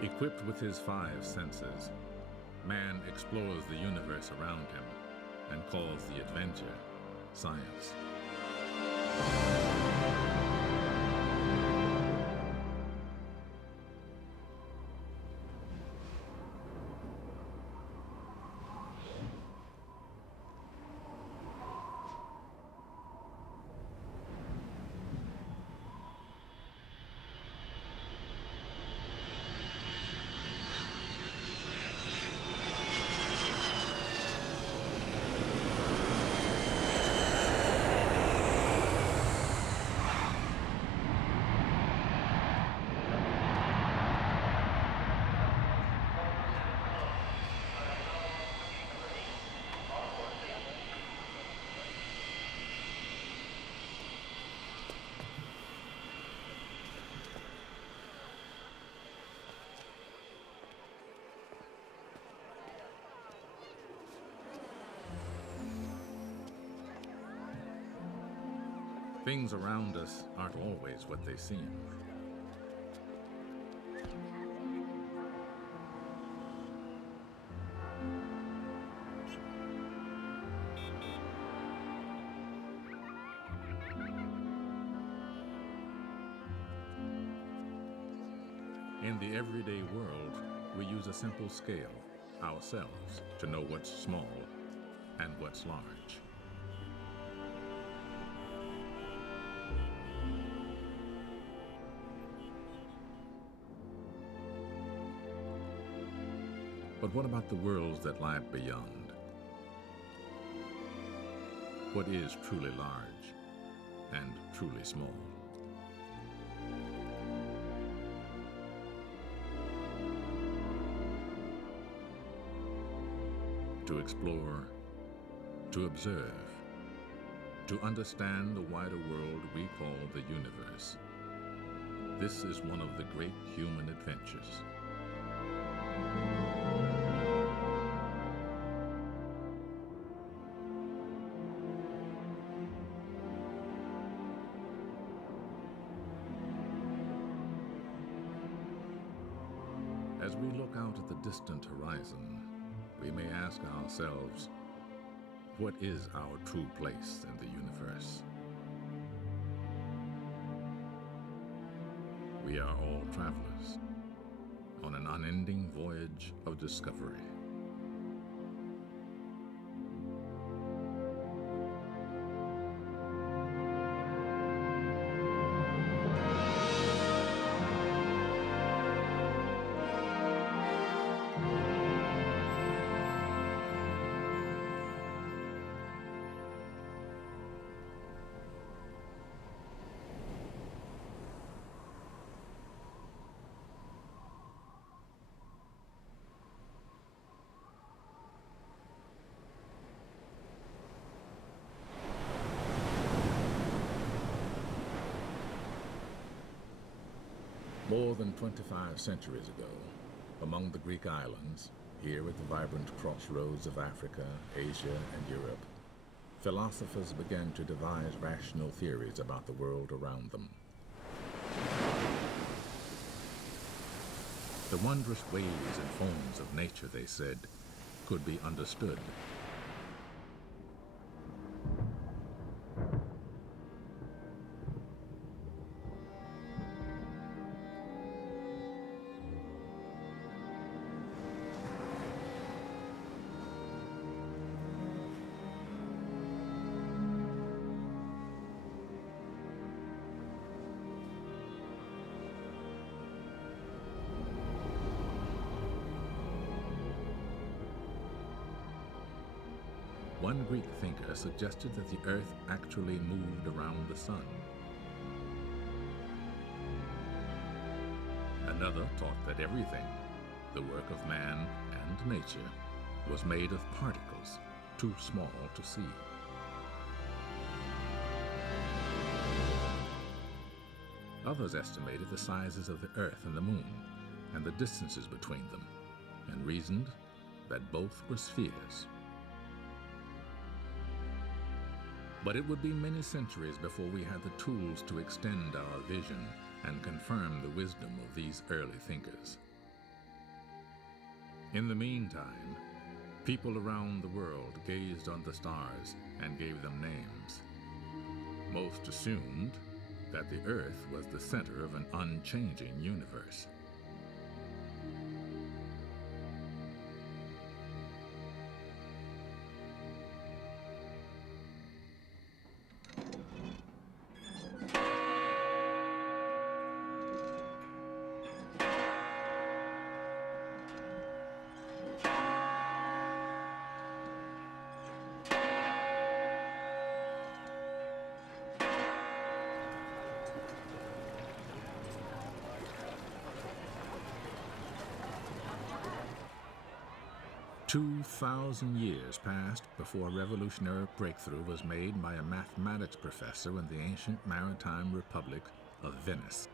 Equipped with his five senses, man explores the universe around him and calls the adventure science. Things around us aren't always what they seem. In the everyday world, we use a simple scale, ourselves, to know what's small and what's large. But what about the worlds that lie beyond? What is truly large and truly small? To explore, to observe, to understand the wider world we call the universe. This is one of the great human adventures. As we look out at the distant horizon, we may ask ourselves, what is our true place in the universe? We are all travelers on an unending voyage of discovery. More than 25 centuries ago, among the Greek islands, here at the vibrant crossroads of Africa, Asia, and Europe, philosophers began to devise rational theories about the world around them. The wondrous ways and forms of nature, they said, could be understood. One Greek thinker suggested that the Earth actually moved around the sun. Another taught that everything, the work of man and nature, was made of particles too small to see. Others estimated the sizes of the Earth and the Moon and the distances between them, and reasoned that both were spheres. But it would be many centuries before we had the tools to extend our vision and confirm the wisdom of these early thinkers. In the meantime, people around the world gazed on the stars and gave them names. Most assumed that the Earth was the center of an unchanging universe. "2,000 years passed before a revolutionary breakthrough was made by a mathematics professor in the ancient maritime republic of Venice.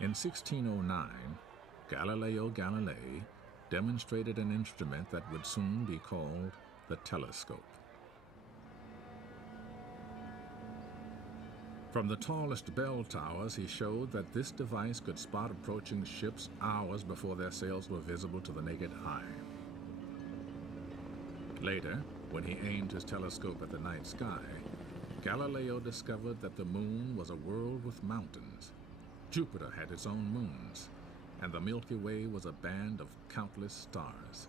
In 1609, Galileo Galilei demonstrated an instrument that would soon be called the telescope. From the tallest bell towers, he showed that this device could spot approaching ships hours before their sails were visible to the naked eye. Later, when he aimed his telescope at the night sky, Galileo discovered that the moon was a world with mountains. Jupiter had its own moons, and the Milky Way was a band of countless stars.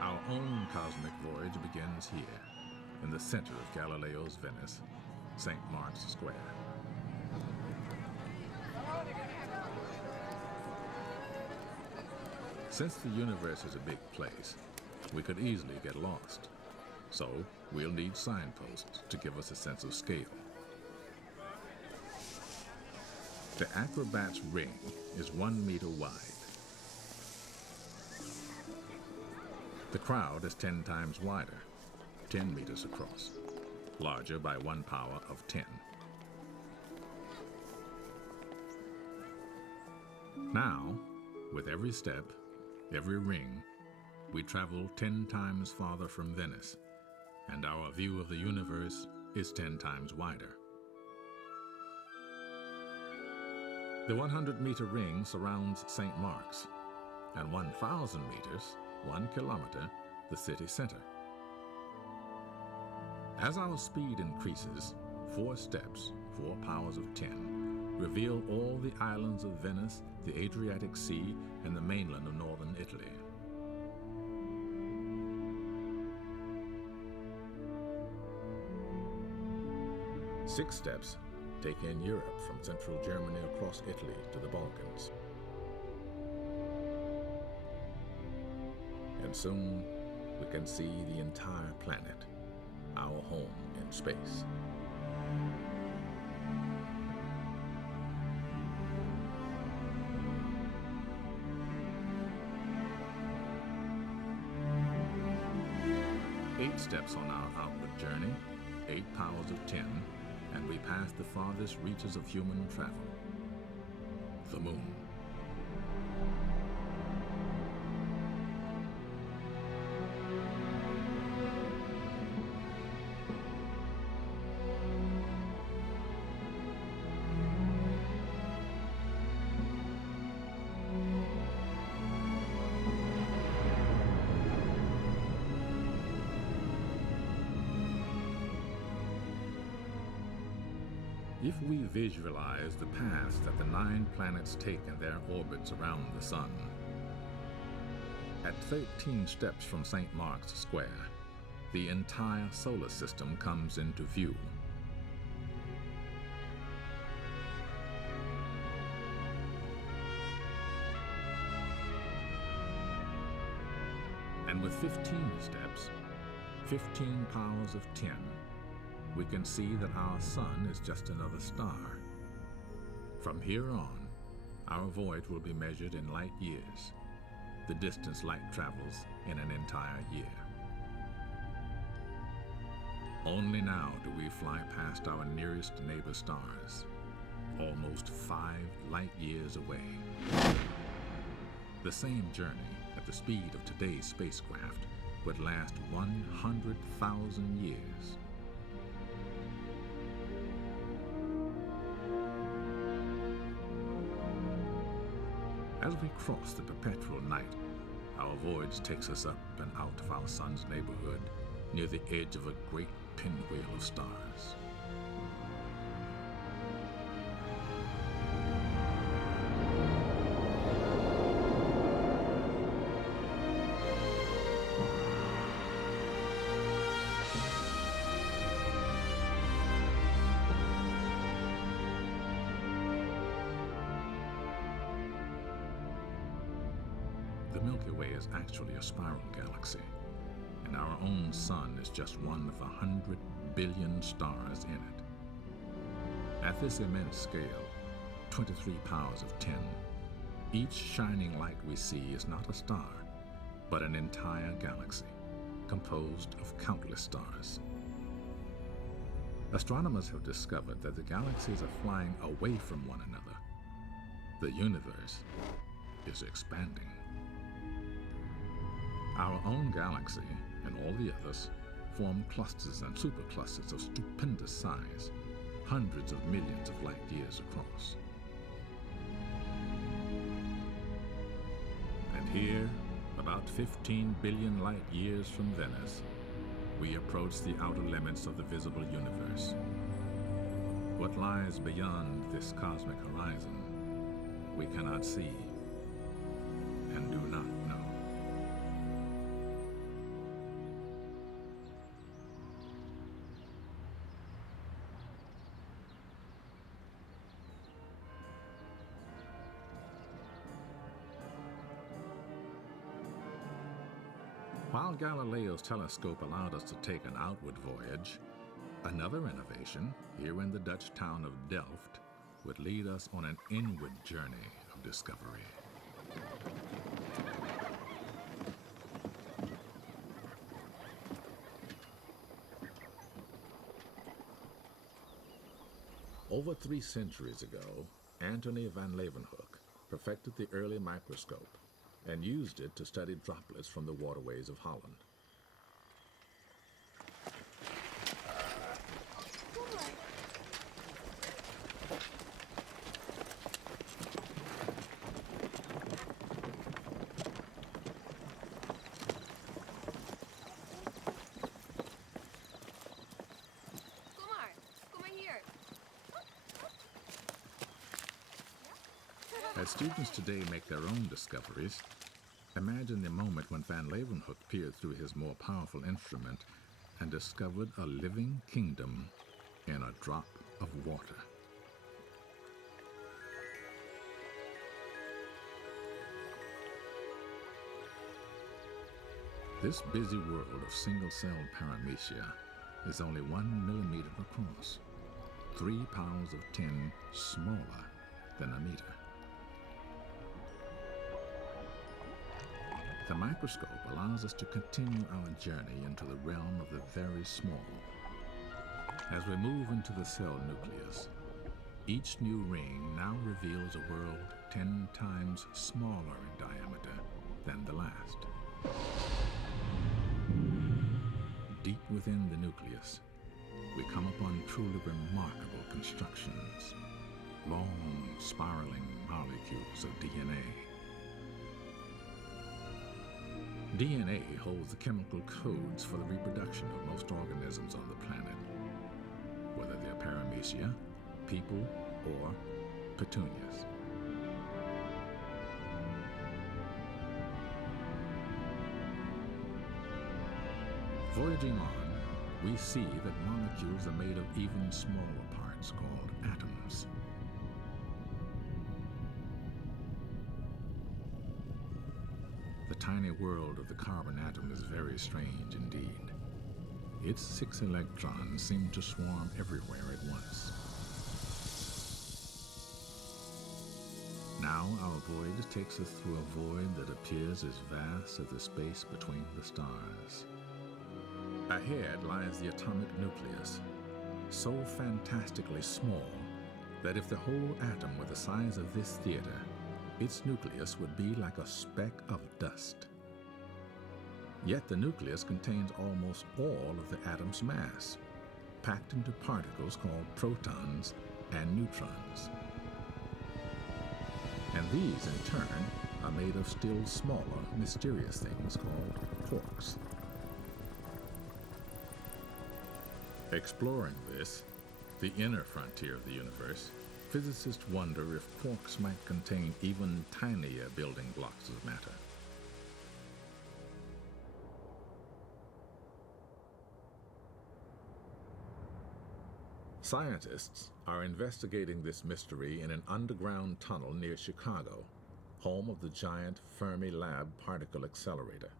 Our own cosmic voyage begins here, in the center of Galileo's Venice, St. Mark's Square. Since the universe is a big place, we could easily get lost. So we'll need signposts to give us a sense of scale. The acrobat's ring is 1 meter wide. The crowd is 10 times wider, 10 meters across, larger by 1 power of 10. Now, with every step, every ring, we travel 10 times farther from Venice, and our view of the universe is 10 times wider. The 100-meter ring surrounds St. Mark's, and 1,000 meters, 1 kilometer, the city center. As our speed increases, 4 steps, 4 powers of 10, reveal all the islands of Venice, the Adriatic Sea, and the mainland of northern Italy. Six steps take in Europe from central Germany across Italy to the Balkans. And soon we can see the entire planet, our home in space. Eight steps on our outward journey, 8 powers of 10, and we pass the farthest reaches of human travel, the moon. If we visualize the paths that the 9 planets take in their orbits around the sun, at 13 steps from St. Mark's Square, the entire solar system comes into view. And with 15 steps, 15 powers of 10, we can see that our sun is just another star. From here on, our voyage will be measured in light years, the distance light travels in an entire year. Only now do we fly past our nearest neighbor stars, almost 5 light years away. The same journey at the speed of today's spacecraft would last 100,000 years. As we cross the perpetual night, our voyage takes us up and out of our sun's neighborhood, near the edge of a great pinwheel of stars. The Milky Way is actually a spiral galaxy, and our own sun is just one of 100 billion stars in it. At this immense scale, 23 powers of 10, each shining light we see is not a star, but an entire galaxy, composed of countless stars. Astronomers have discovered that the galaxies are flying away from one another. The universe is expanding. Our own galaxy, and all the others, form clusters and superclusters of stupendous size, hundreds of millions of light years across. And here, about 15 billion light years from Venice, we approach the outer limits of the visible universe. What lies beyond this cosmic horizon, we cannot see and do not know. While Galileo's telescope allowed us to take an outward voyage, another innovation, here in the Dutch town of Delft, would lead us on an inward journey of discovery. Over 3 centuries ago, Antony van Leeuwenhoek perfected the early microscope and used it to study droplets from the waterways of Holland. As students today make their own discoveries, imagine the moment when Van Leeuwenhoek peered through his more powerful instrument and discovered a living kingdom in a drop of water. This busy world of single-celled paramecia is only 1 millimeter across, 3 powers of 10 smaller than a meter. The microscope allows us to continue our journey into the realm of the very small. As we move into the cell nucleus, each new ring now reveals a world 10 times smaller in diameter than the last. Deep within the nucleus, we come upon truly remarkable constructions, long spiraling molecules of DNA. DNA holds the chemical codes for the reproduction of most organisms on the planet, whether they're paramecia, people, or petunias. Voyaging on, we see that molecules are made of even smaller parts called atoms. The tiny world of the carbon atom is very strange indeed. Its 6 electrons seem to swarm everywhere at once. Now our voyage takes us through a void that appears as vast as the space between the stars. Ahead lies the atomic nucleus, so fantastically small that if the whole atom were the size of this theater, its nucleus would be like a speck of dust. Yet the nucleus contains almost all of the atom's mass, packed into particles called protons and neutrons. And these, in turn, are made of still smaller, mysterious things called quarks. Exploring this, the inner frontier of the universe, physicists wonder if quarks might contain even tinier building blocks of matter. Scientists are investigating this mystery in an underground tunnel near Chicago, home of the giant Fermi-Lab particle accelerator,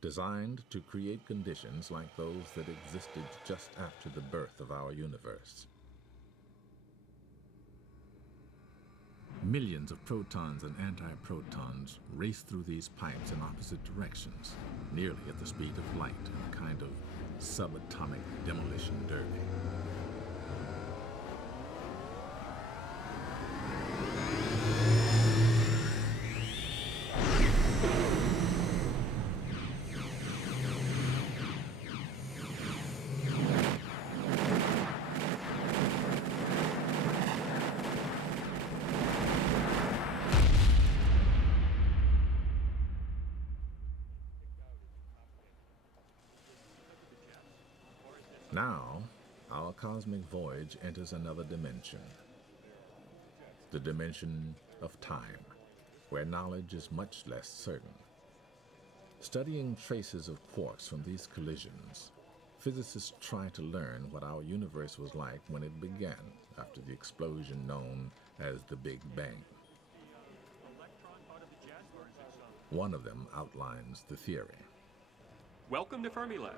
designed to create conditions like those that existed just after the birth of our universe. Millions of protons and antiprotons race through these pipes in opposite directions, nearly at the speed of light in a kind of subatomic demolition derby. Now, our cosmic voyage enters another dimension, the dimension of time, where knowledge is much less certain. Studying traces of quarks from these collisions, physicists try to learn what our universe was like when it began after the explosion known as the Big Bang. One of them outlines the theory. Welcome to Fermilab.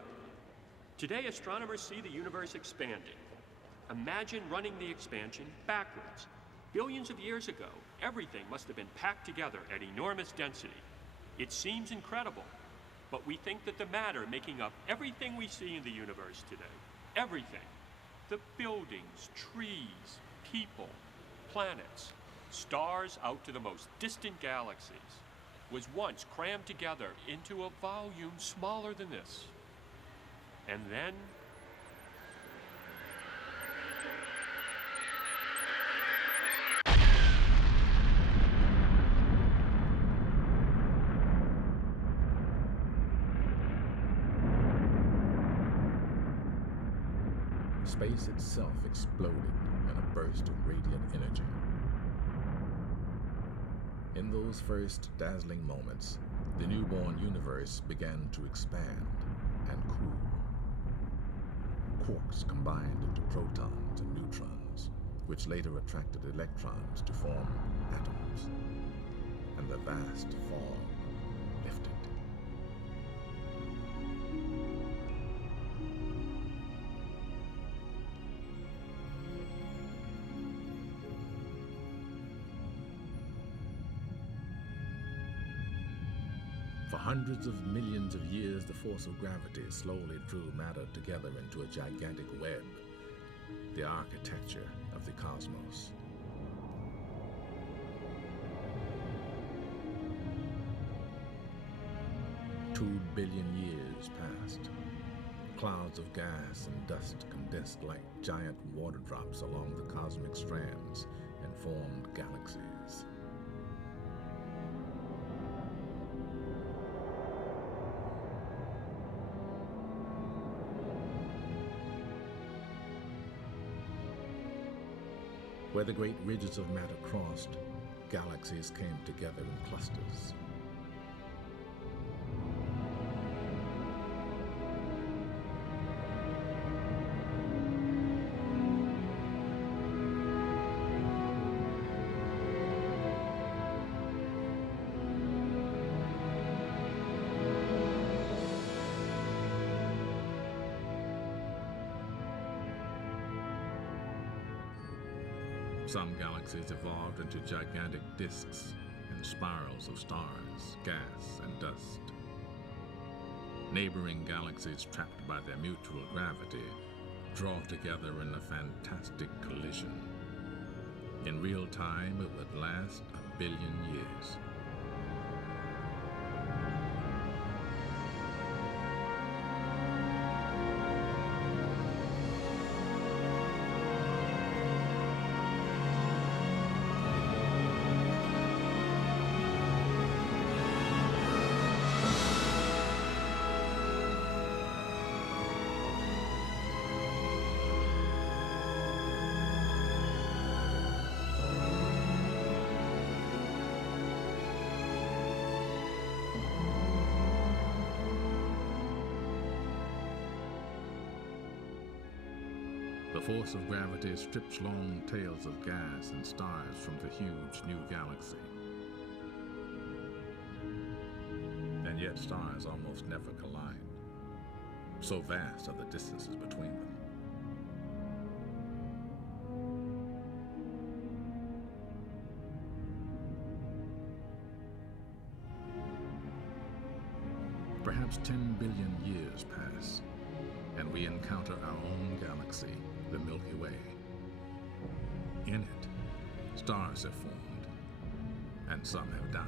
Today, astronomers see the universe expanding. Imagine running the expansion backwards. Billions of years ago, everything must have been packed together at enormous density. It seems incredible, but we think that the matter making up everything we see in the universe today, everything, the buildings, trees, people, planets, stars out to the most distant galaxies, was once crammed together into a volume smaller than this. And then, space itself exploded in a burst of radiant energy. In those first dazzling moments, the newborn universe began to expand and cool. Quarks combined into protons and neutrons, which later attracted electrons to form atoms, and the vast fog lifted. For hundreds of millions of years, the force of gravity slowly drew matter together into a gigantic web, the architecture of the cosmos. Two billion years passed. Clouds of gas and dust condensed like giant water drops along the cosmic strands and formed galaxies. Where the great ridges of matter crossed, galaxies came together in clusters. Some galaxies evolved into gigantic disks and spirals of stars, gas, and dust. Neighboring galaxies, trapped by their mutual gravity, drove together in a fantastic collision. In real time, it would last 1 billion years. force of gravity strips long tails of gas and stars from the huge new galaxy. And yet stars almost never collide. So vast are the distances between them. Perhaps 10 billion years pass, and we encounter our own galaxy, the Milky Way. In it, stars have formed, and some have died.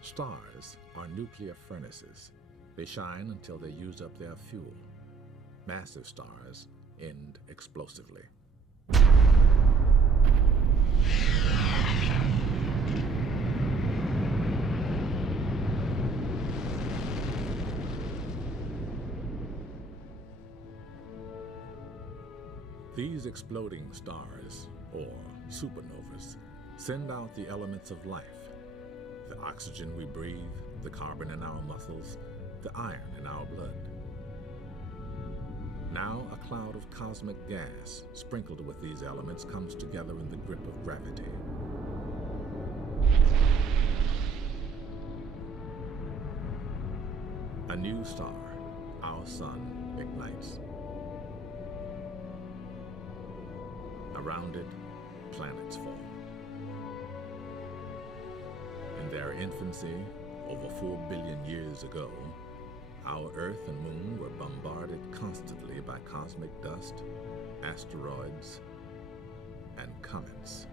Stars are nuclear furnaces. They shine until they use up their fuel. Massive stars end explosively. These exploding stars, or supernovas, send out the elements of life. The oxygen we breathe, the carbon in our muscles, the iron in our blood. Now a cloud of cosmic gas, sprinkled with these elements, comes together in the grip of gravity. A new star, our sun, ignites. Around it, planets form. In their infancy, over 4 billion years ago, our Earth and Moon were bombarded constantly by cosmic dust, asteroids, and comets.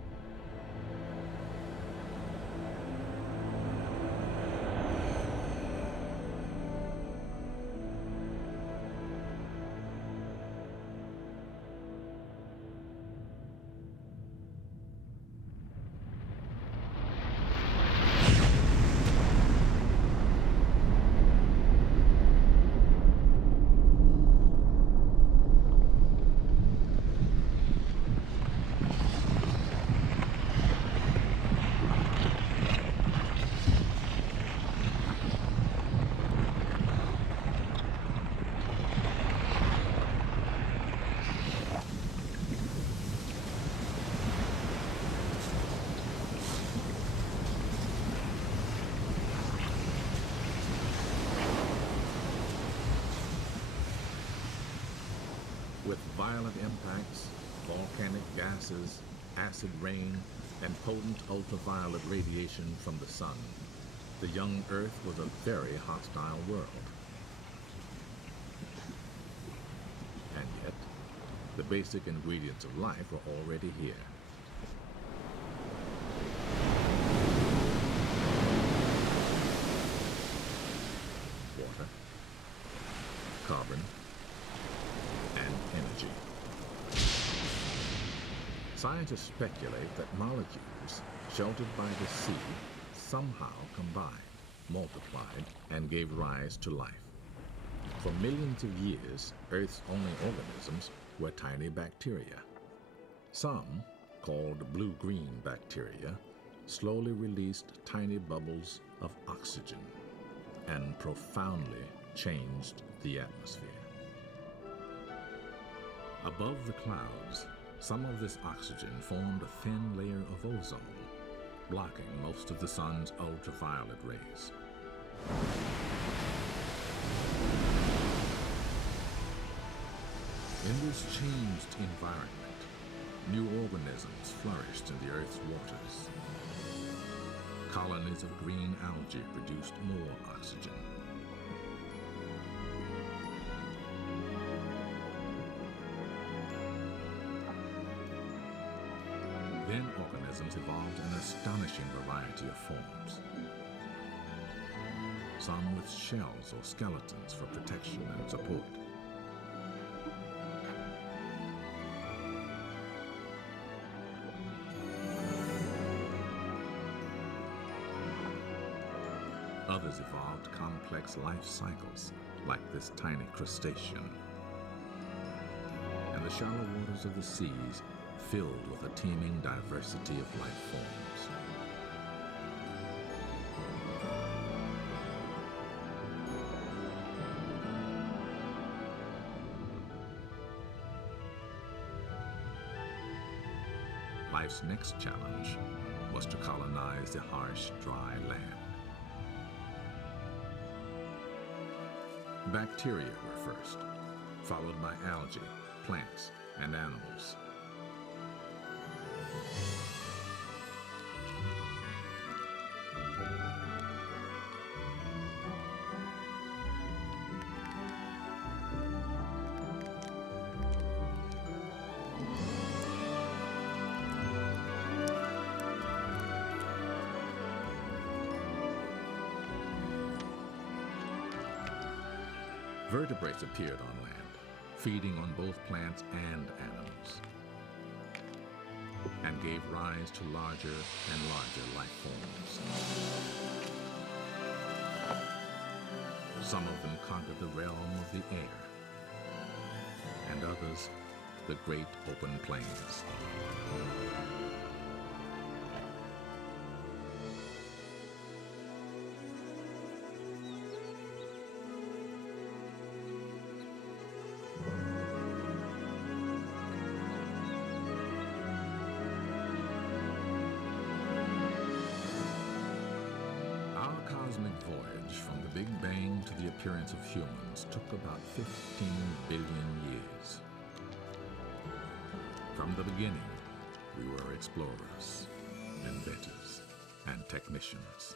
With violent impacts, volcanic gases, acid rain, and potent ultraviolet radiation from the sun, the young Earth was a very hostile world. And yet, the basic ingredients of life were already here. Water, carbon, and energy. Scientists speculate that molecules sheltered by the sea somehow combined, multiplied, and gave rise to life. For millions of years, Earth's only organisms were tiny bacteria. Some, called blue-green bacteria, slowly released tiny bubbles of oxygen and profoundly changed the atmosphere. Above the clouds, some of this oxygen formed a thin layer of ozone, blocking most of the sun's ultraviolet rays. In this changed environment, new organisms flourished in the Earth's waters. Colonies of green algae produced more oxygen. Then organisms evolved an astonishing variety of forms. Some with shells or skeletons for protection and support. Others evolved complex life cycles, like this tiny crustacean. And the shallow waters of the seas filled with a teeming diversity of life forms. life's next challenge was to colonize the harsh, dry land. Bacteria were first, followed by algae, plants, and animals. Vertebrates appeared on land, feeding on both plants and animals, and gave rise to larger and larger life forms. Some of them conquered the realm of the air, and others the great open plains. Voyage from the Big Bang to the appearance of humans took about 15 billion years. From the beginning, we were explorers, inventors, and technicians.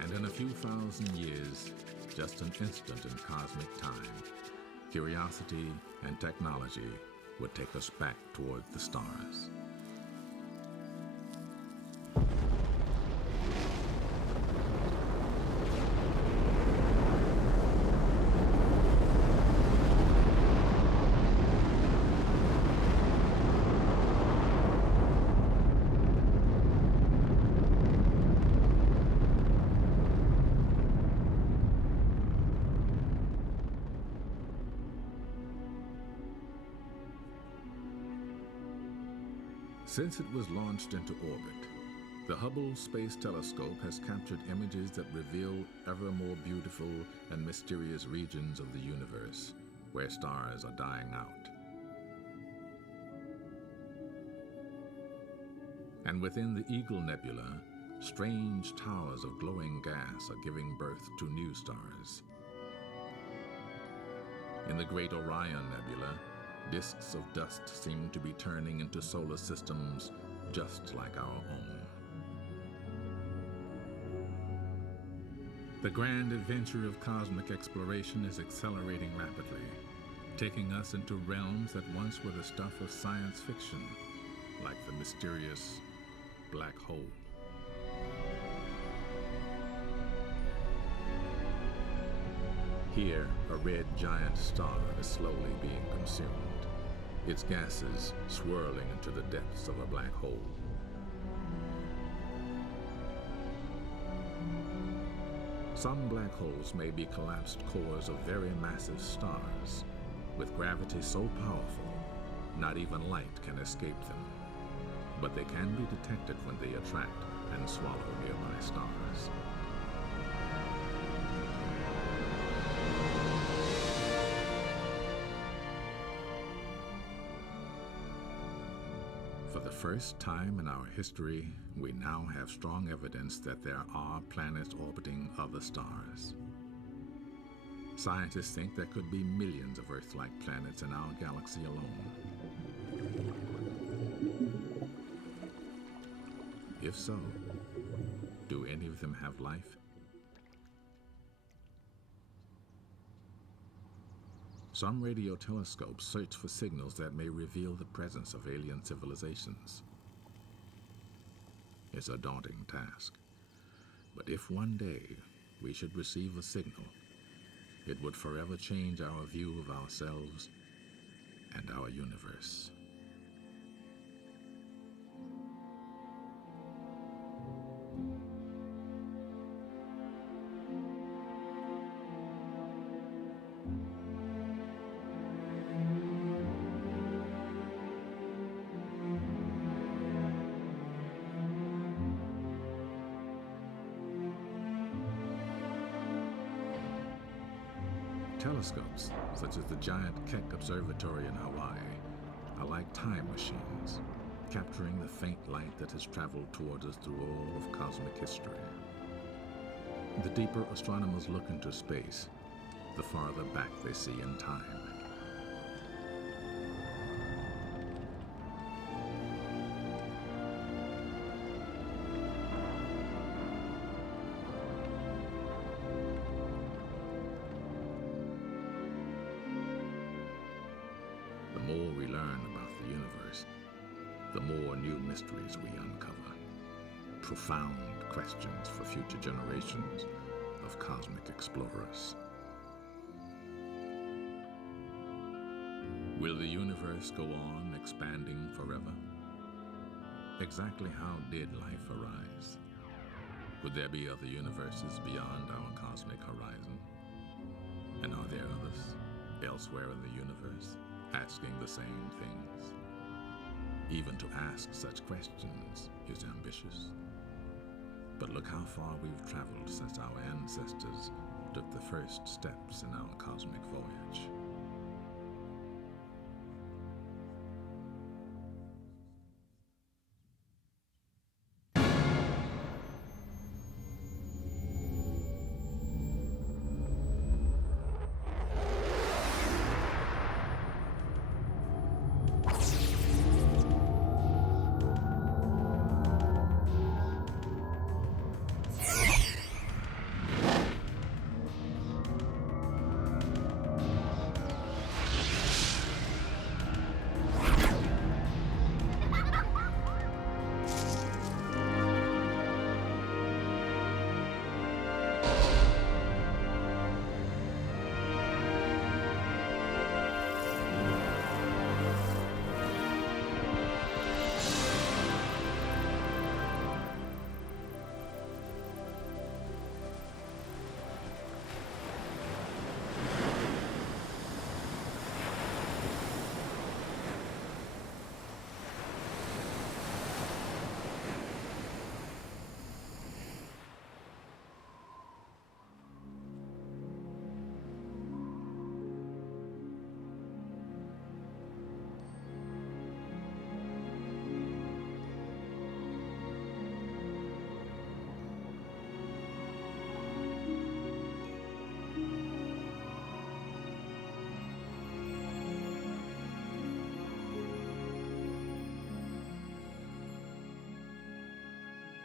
And in a few thousand years, just an instant in cosmic time, curiosity and technology would take us back toward the stars. Since it was launched into orbit, the Hubble Space Telescope has captured images that reveal ever more beautiful and mysterious regions of the universe, where stars are dying out. And within the Eagle Nebula, strange towers of glowing gas are giving birth to new stars. In the Great Orion Nebula, disks of dust seem to be turning into solar systems just like our own. The grand adventure of cosmic exploration is accelerating rapidly, taking us into realms that once were the stuff of science fiction, like the mysterious black hole. Here, a red giant star is slowly being consumed, its gases swirling into the depths of a black hole. Some black holes may be collapsed cores of very massive stars, with gravity so powerful, not even light can escape them. But they can be detected when they attract and swallow nearby stars. For the first time in our history, we now have strong evidence that there are planets orbiting other stars. Scientists think there could be millions of Earth-like planets in our galaxy alone. If so, do any of them have life? Some radio telescopes search for signals that may reveal the presence of alien civilizations. It's a daunting task, but if one day we should receive a signal, it would forever change our view of ourselves and our universe. Telescopes, such as the giant Keck Observatory in Hawaii, are like time machines, capturing the faint light that has traveled toward us through all of cosmic history. The deeper astronomers look into space, the farther back they see in time. The more we learn about the universe, the more new mysteries we uncover. Profound questions for future generations of cosmic explorers. Will the universe go on expanding forever? Exactly how did life arise? Could there be other universes beyond our cosmic horizon? And are there others elsewhere in the universe asking the same things? Even to ask such questions is ambitious. But look how far we've traveled since our ancestors took the first steps in our cosmic voyage.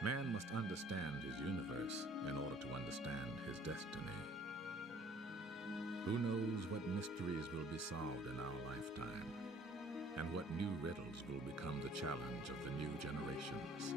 Man must understand his universe in order to understand his destiny. Who knows what mysteries will be solved in our lifetime, and what new riddles will become the challenge of the new generations.